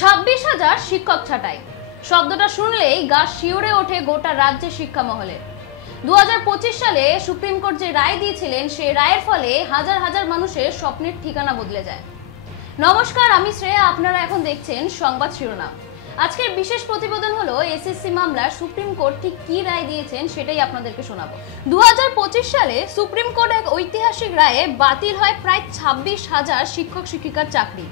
26,000 শিক্ষক ছাঁটাই শব্দটা শুনলেই গা শিউরে ওঠে গোটা রাজ্যের শিক্ষা মহলে। 2025 সালে সুপ্রিম কোর্ট যে রায় দিয়েছিলেন সেই রায়ের ফলে হাজার হাজার মানুষের স্বপ্নের ঠিকানা বদলে যায়। নমস্কার, আমি শ্রেয়া, আপনারা এখন দেখছেন সংবাদ শিরোনাম। আজকের বিশেষ প্রতিবেদন হলো এসএসসি মামলার সুপ্রিম কোর্ট ঠিক কি রায় দিয়েছেন সেটাই আপনাদেরকে শোনাবো। 2025 সালে সুপ্রিম কোর্ট এক ঐতিহাসিক রায়ে বাতিল হয় প্রায় 26,000 শিক্ষক শিক্ষিকার চাকরি।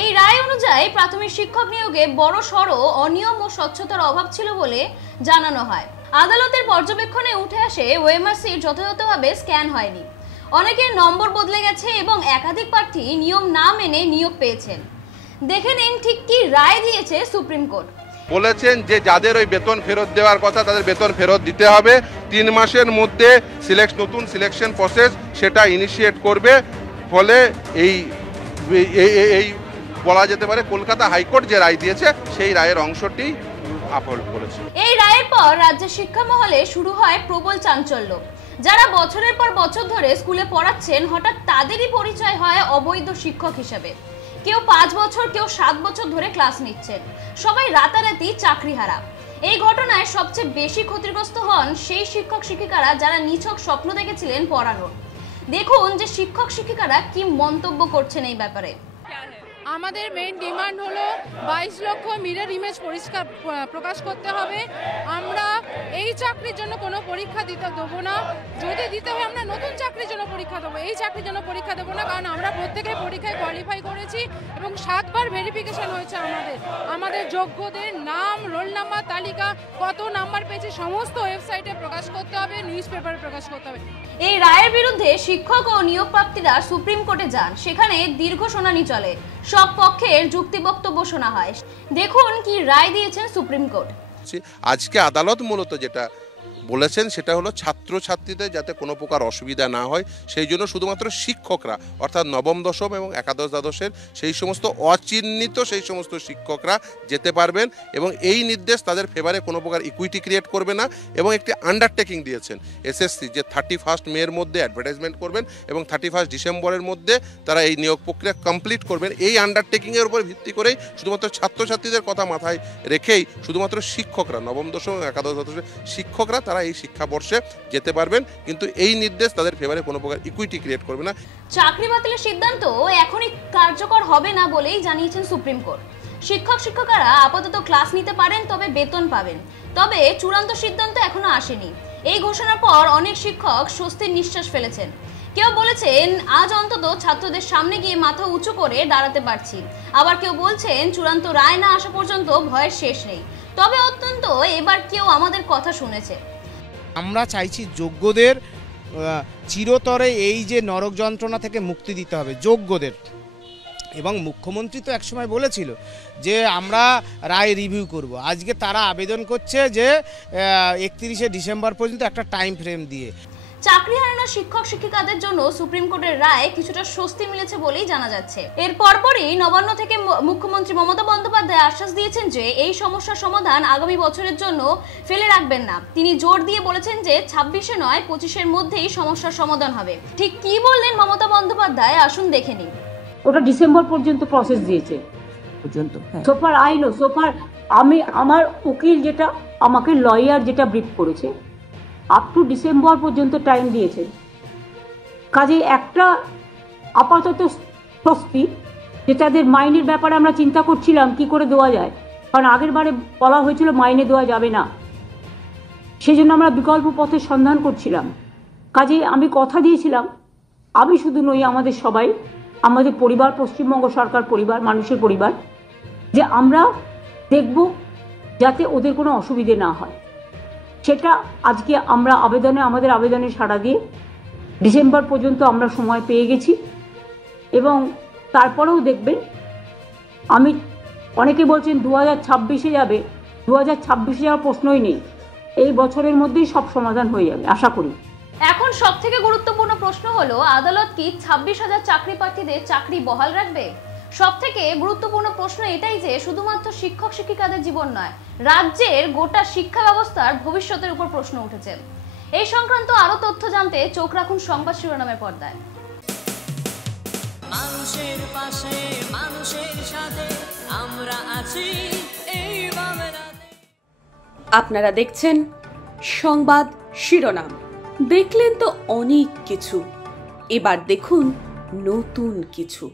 এই রায় অনুযায়ী প্রাথমিক শিক্ষক নিয়োগে বড় সড়ো অনিয়ম ও স্বচ্ছতার অভাব ছিল বলে জানানো হয়। আদালতের পর্যবেক্ষণে উঠে আসে ওএমআরসির যথাযথভাবে স্ক্যান হয়নি, অনেকের নম্বর বদলে গেছে এবং একাধিক প্রার্থী নিয়ম না মেনে নিয়োগ পেয়েছেন। দেখে নিন ঠিক কি রায় দিয়েছে সুপ্রিম কোর্ট। বলেছেন যে যাদের ওই বেতন ফেরত দেওয়ার কথা তাদের বেতন ফেরত দিতে হবে, 3 মাসের মধ্যে নতুন সিলেকশন প্রসেস সেটা ইনিশিয়েট করবে। ফলে এই বলা যেতে পারে কলকাতা হাইকোর্ট যে রায় দিয়েছে সেই রায়ের অংশটি আপলোড করেছে। এই রায়ের পর রাজ্যের শিক্ষা মহলে শুরু হয় প্রবল চাঞ্চল্য। যারা বছরের পর বছর ধরে স্কুলে পড়াচ্ছেন, হঠাৎ তাদেরই পরিচয় হয় অবৈধ শিক্ষক হিসেবে। কেউ 5 বছর, কেউ 7 বছর ধরে ক্লাস নিচ্ছেন, সবাই রাতারাতি চাকরিহারা। এই ঘটনায় সবচেয়ে বেশি ক্ষতিগ্রস্ত হন সেই শিক্ষক শিক্ষিকারা যারা নিছক স্বপ্ন দেখেছিলেন পড়ানোর। দেখুন যে শিক্ষক শিক্ষিকারা কি মন্তব্য করছেন এই ব্যাপারে। আমাদের মেইন ডিমান্ড হলো 22 লক্ষ মিরর ইমেজ পরিষ্কার প্রকাশ করতে হবে। আমরা এই চাকরির জন্য কোনো পরীক্ষা দিতে দেবো না, যদি দিতে হয় আমরা নতুন চাকরির জন্য পরীক্ষা দেবো, এই চাকরির জন্য পরীক্ষা দেবো না। কারণ আমরা প্রত্যেকের পরীক্ষায় কোয়ালিফাই করেছি এবং 7 বার ভেরিফিকেশন হয়েছে। আমাদের যোগ্যদের নাম, রোল নাম্বার তালিকা, কত নাম্বার পেয়েছে সমস্ত ওয়েবসাইটে প্রকাশ করতে হবে, নিউজ পেপারে প্রকাশ করতে হবে। এই রায়ের বিরুদ্ধে শিক্ষক ও নিয়োগ প্রার্থীরা সুপ্রিম কোর্টে যান। সেখানে দীর্ঘ শুনানি চলে, সব পক্ষের যুক্তি বক্তব্য শোনা হয়। দেখুন কি রায় দিয়েছেন সুপ্রিম কোর্ট। আজকে আদালত মূলত যেটা বলেছেন সেটা হলো ছাত্রছাত্রীদের যাতে কোনো প্রকার অসুবিধা না হয় সেই জন্য শুধুমাত্র শিক্ষকরা, অর্থাৎ নবম দশম এবং একাদশ দ্বাদশের সেই সমস্ত অচিহ্নিত সেই সমস্ত শিক্ষকরা যেতে পারবেন এবং এই নির্দেশ তাদের ফেভারে কোনো প্রকার ইকুইটি ক্রিয়েট করবে না। এবং একটি আন্ডারটেকিং দিয়েছেন এসএসসি যে 31 মের মধ্যে অ্যাডভার্টাইজমেন্ট করবেন এবং 31 ডিসেম্বরের মধ্যে তারা এই নিয়োগ প্রক্রিয়া কমপ্লিট করবেন। এই আন্ডারটেকিংয়ের উপর ভিত্তি করেই শুধুমাত্র ছাত্রছাত্রীদের কথা মাথায় রেখেই শুধুমাত্র শিক্ষকরা, নবম দশম এবং একাদশ দ্বাদশের শিক্ষকরা তারা এই শিক্ষাবর্ষে যেতে পারবেন, কিন্তু এই নির্দেশ তাদের ফেভারে কোনো প্রকার ইকুইটি ক্রিয়েট করবে না। চাকরি বাতিলের সিদ্ধান্ত এখনই কার্যকর হবে না বলেই জানিয়েছেন সুপ্রিম কোর্ট। শিক্ষক শিক্ষিকারা আপাতত ক্লাস নিতে পারেন, তবে বেতন পাবেন। তবে চূড়ান্ত সিদ্ধান্ত এখনো আসেনি। এই ঘোষণার পর অনেক শিক্ষক স্বস্তির নিঃশ্বাস ফেলেছেন। কেউ বলেছেন আজ অন্তত ছাত্রদের সামনে গিয়ে মাথা উঁচু করে দাঁড়াতে পারছি, আবার কেউ বলছেন চূড়ান্ত রায় না আসা পর্যন্ত ভয়ের শেষ নেই। তবে অত্যন্ত এবার কেউ আমাদের কথা শুনেছে। আমরা চাইছি যোগ্যদের চিরতরে এই যে নরক যন্ত্রণা থেকে মুক্তি দিতে হবে যোগ্যদের। এবং মুখ্যমন্ত্রী তো একসময় বলেছিল যে আমরা রায় রিভিউ করব। আজকে তারা আবেদন করছে যে 31শে ডিসেম্বর পর্যন্ত একটা টাইম ফ্রেম দিয়ে। চাকরি হারানো শিক্ষক শিক্ষিকাদের জন্য সুপ্রিম কোর্টের রায় কিছুটা স্বস্তি মিলেছে বলেই জানা যাচ্ছে। এর পরপরই নবান্ন থেকে মুখ্যমন্ত্রী মমতা বন্দ্যোপাধ্যায় আশ্বাস দিয়েছেন যে এই সমস্যার সমাধান আগামী বছরের জন্য ফেলে রাখবেন না। তিনি জোর দিয়ে বলেছেন যে 26-এ নয় 25-এর মধ্যেই সমস্যার সমাধান হবে। ঠিক কি বললেন মমতা বন্দ্যোপাধ্যায়, আসুন দেখে নিন। ওটা ডিসেম্বর পর্যন্ত প্রসেস দিয়েছে পর্যন্ত। সোফার আইনো সোফার আমি আমার উকিল যেটা আমাকে লয়ার যেটা ব্রিফ করেছে আপ টু ডিসেম্বর পর্যন্ত টাইম দিয়েছেন। কাজে একটা আপাতত স্বস্তি, যে তাদের মাইনের ব্যাপারে আমরা চিন্তা করছিলাম কি করে দেওয়া যায়, কারণ আগের বারে বলা হয়েছিল মাইনে দেওয়া যাবে না, সেই জন্য আমরা বিকল্প পথের সন্ধান করছিলাম। কাজে আমি কথা দিয়েছিলাম, আমি শুধু নই, আমাদের সবাই, আমাদের পরিবার, পশ্চিমবঙ্গ সরকার পরিবার, মানুষের পরিবার, যে আমরা দেখব যাতে ওদের কোনো অসুবিধে না হয়। সেটা আজকে আমরা আমাদের আবেদনে সাড়া দিয়ে ডিসেম্বর পর্যন্ত আমরা সময় পেয়ে গেছি। এবং তারপরেও দেখবেন, আমি অনেকে বলছেন 2026-এ যাবে, 2026-এ যাওয়ার প্রশ্নই নেই, এই বছরের মধ্যেই সব সমাধান হয়ে যাবে আশা করি। এখন সবথেকে গুরুত্বপূর্ণ প্রশ্ন হলো, আদালত কি 26,000 চাকরি প্রার্থীদের চাকরি বহাল রাখবে? সবথেকে গুরুত্বপূর্ণ প্রশ্ন এটাই যে শুধুমাত্র শিক্ষক শিক্ষিকাদের জীবন নয়, রাজ্যের গোটা শিক্ষা ব্যবস্থার ভবিষ্যতের উপর প্রশ্ন উঠেছে। এই সংক্রান্ত আরো তথ্য জানতে চোখ রাখুন সংবাদ শিরোনামের পর্দায়। মানুষের পাশে মানুষের সাথে আমরা আছি এই বাংলাতে। আপনারা দেখছেন সংবাদ শিরোনাম। দেখলেন তো অনেক কিছু, এবার দেখুন নতুন কিছু।